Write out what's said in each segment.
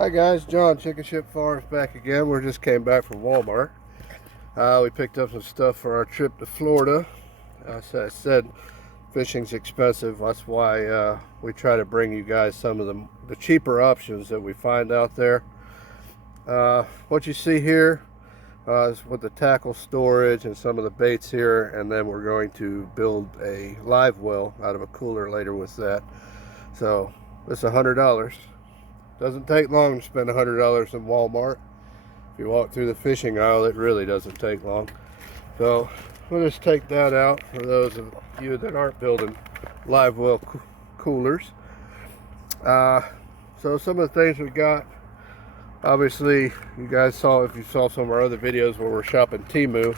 Hi guys, John, Chicken Ship Farms back again. We just came back from Walmart. We picked up some stuff for our trip to Florida. As I said, fishing's expensive. That's why we try to bring you guys some of the cheaper options that we find out there. What you see here is with the tackle storage and some of the baits here, and then we're going to build a live well out of a cooler later with that. So it's $100. Doesn't take long to spend $100 in Walmart. If you walk through the fishing aisle, it really doesn't take long. So we'll just take that out for those of you that aren't building live well coolers. So some of the things we got, obviously you guys saw, if you saw some of our other videos where we're shopping Temu,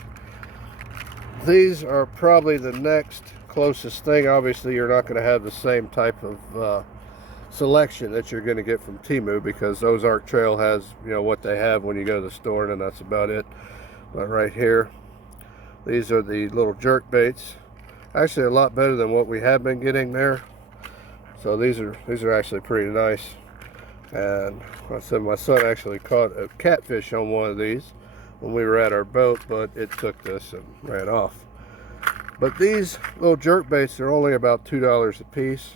these are probably the next closest thing. Obviously you're not going to have the same type of selection that you're going to get from Temu, because Ozark Trail has, you know, what they have when you go to the store, and that's about it. But right here, these are the little jerk baits. Actually a lot better than what we have been getting there. So these are actually pretty nice. And I said my son actually caught a catfish on one of these when we were at our boat, but it took this and ran off. But these little jerk baits are only about $2 a piece.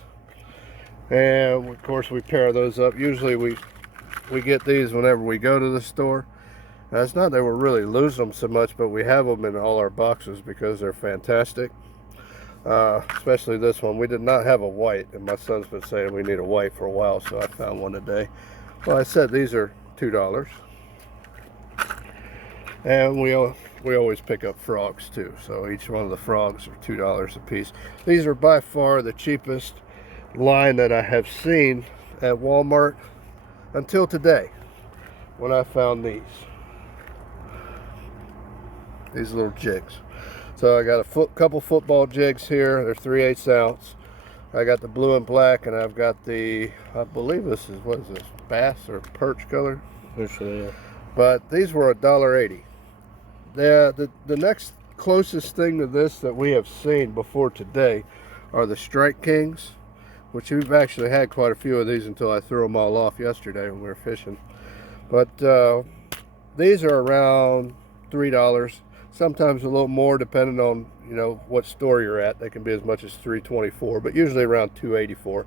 And of course we pair those up. Usually we get these whenever we go to the store. Now, it's not that we're really losing them so much, but we have them in all our boxes because they're fantastic. Especially this one. We did not have a white, and my son's been saying we need a white for a while, so I found one today. Well, I said these are $2. And we always pick up frogs too, so each one of the frogs are $2 a piece. These are by far the cheapest line that I have seen at Walmart until today, when I found these little jigs. So I got a couple football jigs here. They're 3/8 ounce. I got the blue and black, and I've got the, I believe this is, what is this, bass or perch color? Sure, yeah. But these were $1.80. The next closest thing to this that we have seen before today are the Strike Kings, which we've actually had quite a few of these until I threw them all off yesterday when we were fishing. But these are around $3, sometimes a little more depending on, you know, what store you're at. They can be as much as $3.24, but usually around $2.84.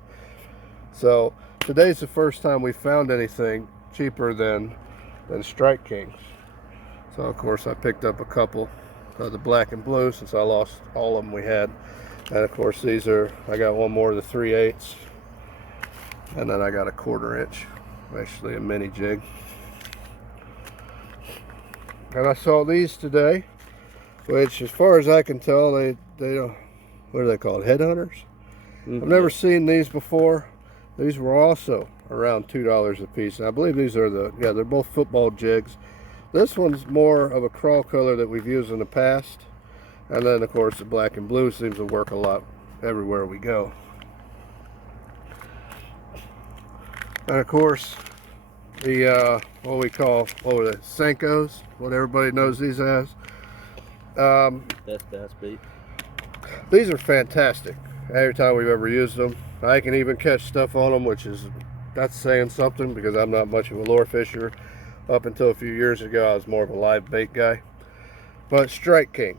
So today's the first time we found anything cheaper than Strike Kings. So of course I picked up a couple of the black and blue since I lost all of them we had. And of course these are, I got one more of the 3/8, and then I got a 1/4 inch, actually a mini jig. And I saw these today, which as far as I can tell, they what are they called, headhunters? I've never seen these before. These were also around $2 a piece, and I believe these are they're both football jigs. This one's more of a craw color that we've used in the past. And then, of course, the black and blue seems to work a lot everywhere we go. And, of course, the, what were the Senkos, what everybody knows these as. That's bass bait. These are fantastic. Every time we've ever used them. I can even catch stuff on them, that's saying something, because I'm not much of a lure fisher. Up until a few years ago, I was more of a live bait guy. But Strike King,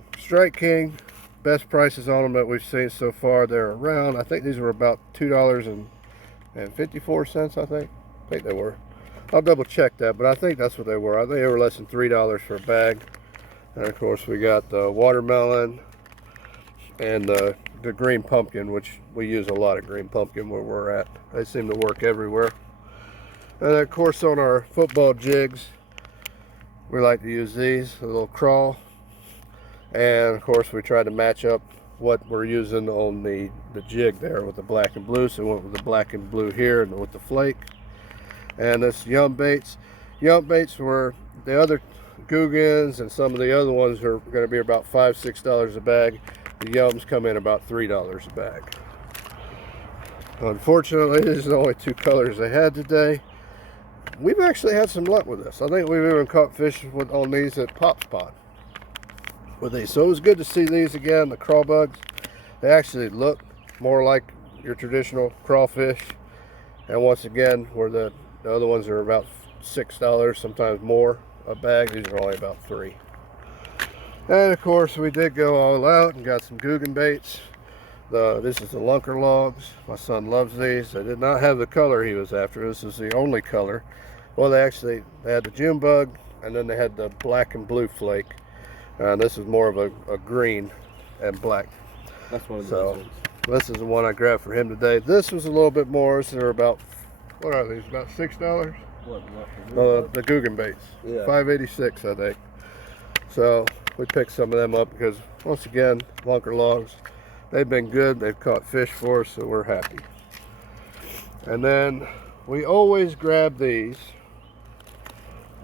best prices on them that we've seen so far. They're around, I think these were about $2.54, I think they were. I'll double check that, but I think that's what they were. I think they were less than $3 for a bag. And of course we got the watermelon and the green pumpkin, which we use a lot of green pumpkin where we're at. They seem to work everywhere. And of course on our football jigs, we like to use these, a little Craw. And of course we try to match up what we're using on the jig there with the black and blue. So we went with the black and blue here and with the flake. And this Yum Baits. Yum Baits were the other Googans, and some of the other ones are going to be about $5, $6 a bag. The Yums come in about $3 a bag. Unfortunately, this is only two colors they had today. We've actually had some luck with this. I think we've even caught fish on these at Pop's Pond with these. So it was good to see these again, the Crawbugs. They actually look more like your traditional crawfish. And once again, where the The other ones are about $6, sometimes more a bag. These are only about $3. And of course, we did go all out and got some Guggen baits. This is the lunker logs. My son loves these. They did not have the color he was after. This is the only color. Well, they had the June bug, and then they had the black and blue flake. This is more of a green and black. That's one of those ones. This is the one I grabbed for him today. This was a little bit more. They're about, what are these? About $6? What? The Guggen baits. Yeah. $5.86, I think. So we picked some of them up because, once again, lunker logs. They've been good. They've caught fish for us, so we're happy. And then we always grab these.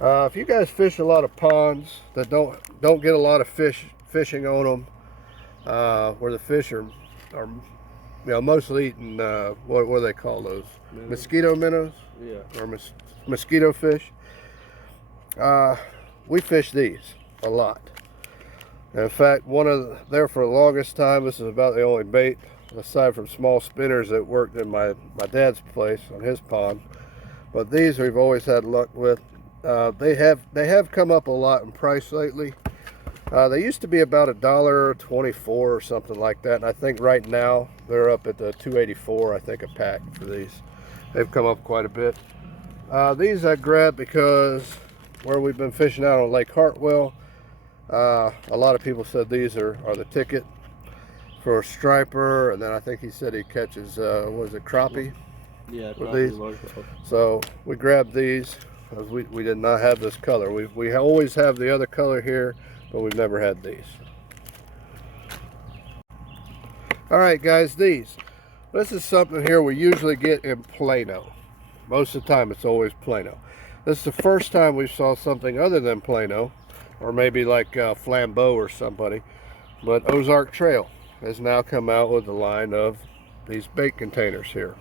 If you guys fish a lot of ponds that don't get a lot of fishing on them, where the fish are mostly eating what do they call those? Minnows. Mosquito minnows. Yeah. Or mosquito fish. We fish these a lot. And in fact, there for the longest time, this is about the only bait, aside from small spinners, that worked in my dad's place on his pond. But these we've always had luck with. They have come up a lot in price lately. They used to be about $1.24 or something like that, and I think right now they're up at the $2.84, I think, a pack for these. They've come up quite a bit. These I grabbed because where we've been fishing out on Lake Hartwell, a lot of people said these are the ticket for a striper, and then I think he said he catches what is it, crappie? Yeah, with these. So we grabbed these because we did not have this color. We always have the other color here, but we've never had these. All right, guys, these. This is something here we usually get in Plano. Most of the time, it's always Plano. This is the first time we saw something other than Plano, or maybe like Flambeau or somebody. But Ozark Trail has now come out with a line of these bait containers here.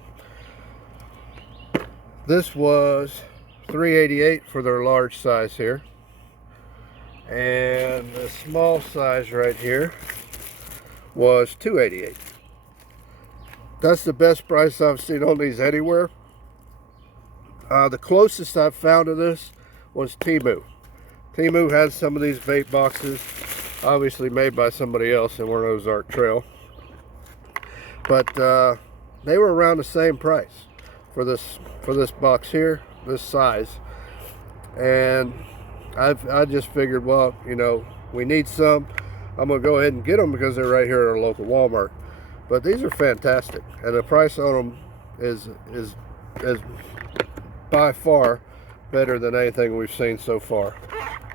This was $3.88 for their large size here. And the small size right here was $2.88. That's the best price I've seen on these anywhere. The closest I've found to this was Temu. Temu has some of these bait boxes, obviously made by somebody else and weren't Ozark Trail. But they were around the same price for this box here, this size. And I just figured, well, we need some. I'm gonna go ahead and get them because they're right here at our local Walmart. But these are fantastic, and the price on them is by far better than anything we've seen so far.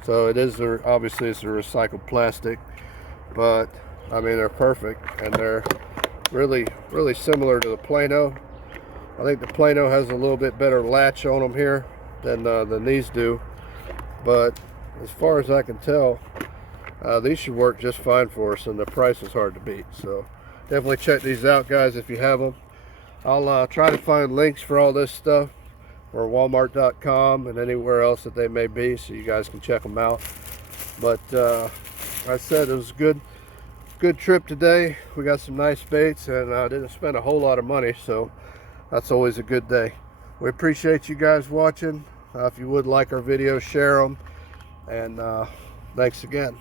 So it is, obviously it's a recycled plastic, but I mean, they're perfect, and they're really similar to the Plano. I think the Plano has a little bit better latch on them here than these do, but as far as I can tell, these should work just fine for us, and the price is hard to beat. So definitely check these out, guys, if you have them. I'll try to find links for all this stuff or walmart.com and anywhere else that they may be, so you guys can check them out. But I said it was a good trip today. We got some nice baits, and I didn't spend a whole lot of money, so that's always a good day. We appreciate you guys watching. If you would like our videos, share them, and thanks again.